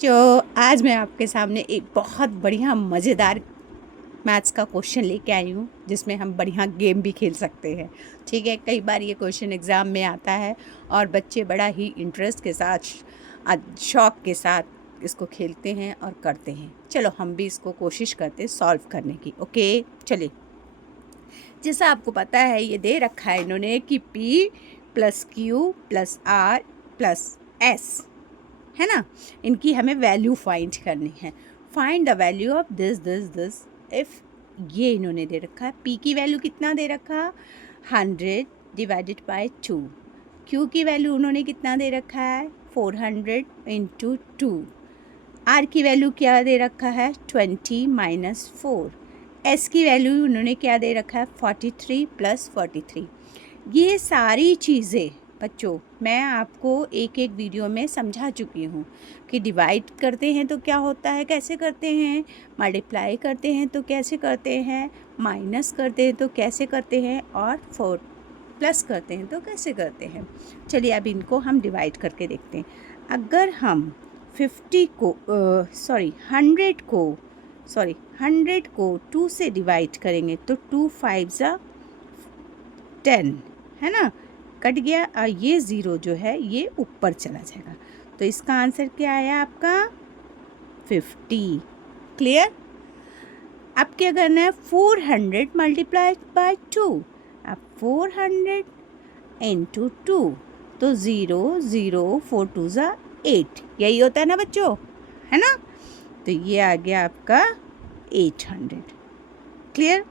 जो आज मैं आपके सामने एक बहुत बढ़िया मज़ेदार मैथ्स का क्वेश्चन लेके आई हूँ, जिसमें हम बढ़िया गेम भी खेल सकते हैं। ठीक है, कई बार ये क्वेश्चन एग्ज़ाम में आता है और बच्चे बड़ा ही इंटरेस्ट के साथ, शौक के साथ इसको खेलते हैं और करते हैं। चलो हम भी इसको कोशिश करते हैं सॉल्व करने की। ओके, चलिए। जैसा आपको पता है, ये दे रखा है इन्होंने कि P plus Q plus R plus S, है ना। इनकी हमें वैल्यू फाइंड करनी है। Find the value of this if, ये इन्होंने दे रखा है। पी की वैल्यू कितना दे रखा, 100 डिवाइडेड बाय 2। क्यू की वैल्यू उन्होंने कितना दे रखा है, 400 इंटू 2। आर की वैल्यू क्या दे रखा है, 20 माइनस 4। एस की वैल्यू उन्होंने क्या दे रखा है, 43 प्लस 43। ये सारी चीज़ें बच्चों मैं आपको एक एक वीडियो में समझा चुकी हूँ कि डिवाइड करते हैं तो क्या होता है, कैसे करते हैं, मल्टीप्लाई करते हैं तो कैसे करते हैं, माइनस करते हैं तो कैसे करते हैं, और फोर प्लस करते हैं तो कैसे करते हैं। चलिए अब इनको हम डिवाइड करके देखते हैं। अगर हम 50 को 100 को 2 से डिवाइड करेंगे तो 2 5 ज़ा 10, है ना, कट गया और ये ज़ीरो जो है ये ऊपर चला जाएगा। तो इसका आंसर क्या आया आपका, 50। क्लियर। अब क्या करना है, 400 मल्टीप्लाइड बाय 2। अब 400 इंटू 2, तो 0 0 4 2 ज़ा 8, यही होता है ना बच्चों, है ना। तो ये आ गया आपका 800। क्लियर।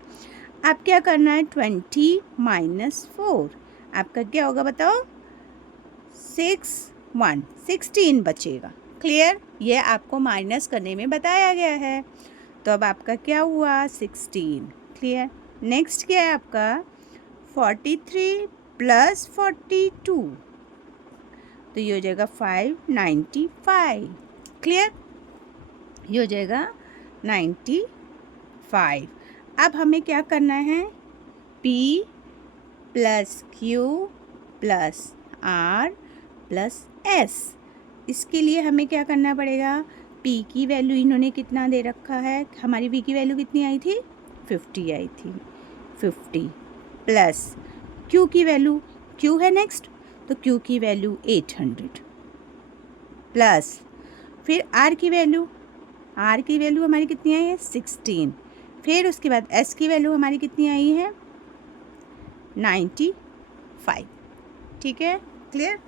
अब क्या करना है, 20 माइनस 4, आपका क्या होगा बताओ, 16 बचेगा। क्लियर। ये आपको माइनस करने में बताया गया है। तो अब आपका क्या हुआ, 16। क्लियर। नेक्स्ट क्या है आपका, 43 प्लस 42, तो ये हो जाएगा 595। क्लियर, ये हो जाएगा 95। अब हमें क्या करना है, P plus Q plus R plus S। इसके लिए हमें क्या करना पड़ेगा, P की वैल्यू इन्होंने कितना दे रखा है, हमारी P की वैल्यू कितनी आई थी, 50 आई थी, 50 प्लस Q की वैल्यू, Q है नेक्स्ट, तो Q की वैल्यू 800 प्लस फिर R की वैल्यू, R की वैल्यू हमारी कितनी आई है, 16। फिर उसके बाद S की वैल्यू हमारी कितनी आई है, 95। ठीक है। क्लियर।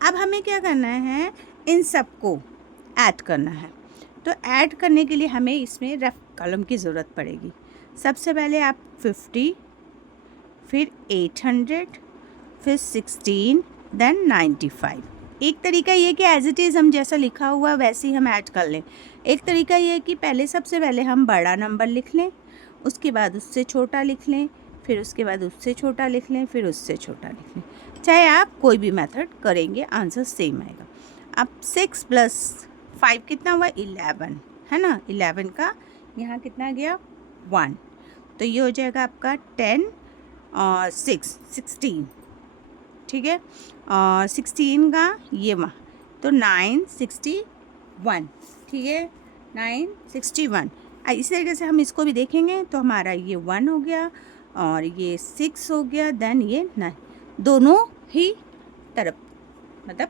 अब हमें क्या करना है, इन सबको ऐड करना है। तो ऐड करने के लिए हमें इसमें रफ कॉलम की ज़रूरत पड़ेगी। सबसे पहले आप 50, फिर 800, फिर 16, देन 95। एक तरीका ये कि एज इट इज़ हम जैसा लिखा हुआ वैसे ही हम ऐड कर लें। एक तरीका ये है कि सबसे पहले हम बड़ा नंबर लिख लें, उसके बाद उससे छोटा लिख लें, फिर उसके बाद उससे छोटा लिख लें, फिर उससे छोटा लिख लें। चाहे आप कोई भी मेथड करेंगे आंसर सेम आएगा। अब 6 प्लस 5 कितना हुआ, 11, है ना। 11 का यहाँ कितना गया, 1, तो ये हो जाएगा आपका 10 और 6 16। ठीक है, और 16 का ये वहाँ, तो 961। ठीक है, 961। इसी तरीके से हम इसको भी देखेंगे तो हमारा ये 1 हो गया और ये 6 हो गया, देन ये 9, दोनों ही तरफ मतलब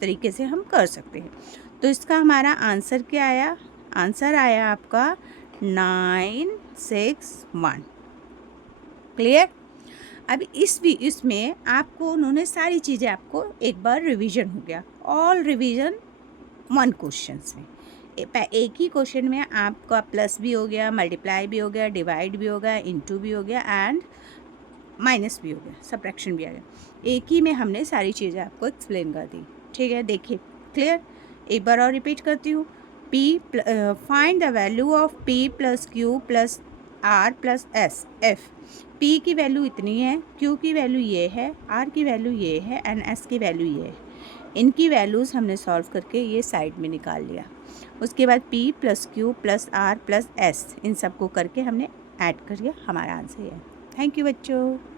तरीके से हम कर सकते हैं। तो इसका हमारा आंसर क्या आया, आंसर आया आपका 961। क्लियर। अब इसमें आपको उन्होंने सारी चीज़ें आपको एक बार रिवीजन हो गया, ऑल रिवीजन 1 क्वेश्चन में। एक ही क्वेश्चन में आपका प्लस भी हो गया, मल्टीप्लाई भी हो गया, डिवाइड भी हो गया, इनटू भी हो गया एंड माइनस भी हो गया, सब्ट्रैक्शन भी आ गया। एक ही में हमने सारी चीज़ें आपको एक्सप्लेन कर दी। ठीक है, देखिए। क्लियर। एक बार और रिपीट करती हूँ, find the value of P plus Q plus R plus S F। P की वैल्यू इतनी है, Q की वैल्यू ये है, R की वैल्यू ये है एंड S की वैल्यू ये है। इनकी वैल्यूज़ हमने सॉल्व करके ये साइड में निकाल लिया। उसके बाद P plus Q plus R plus S इन सबको करके हमने ऐड कर दिया, हमारा आंसर ये है। थैंक यू बच्चों।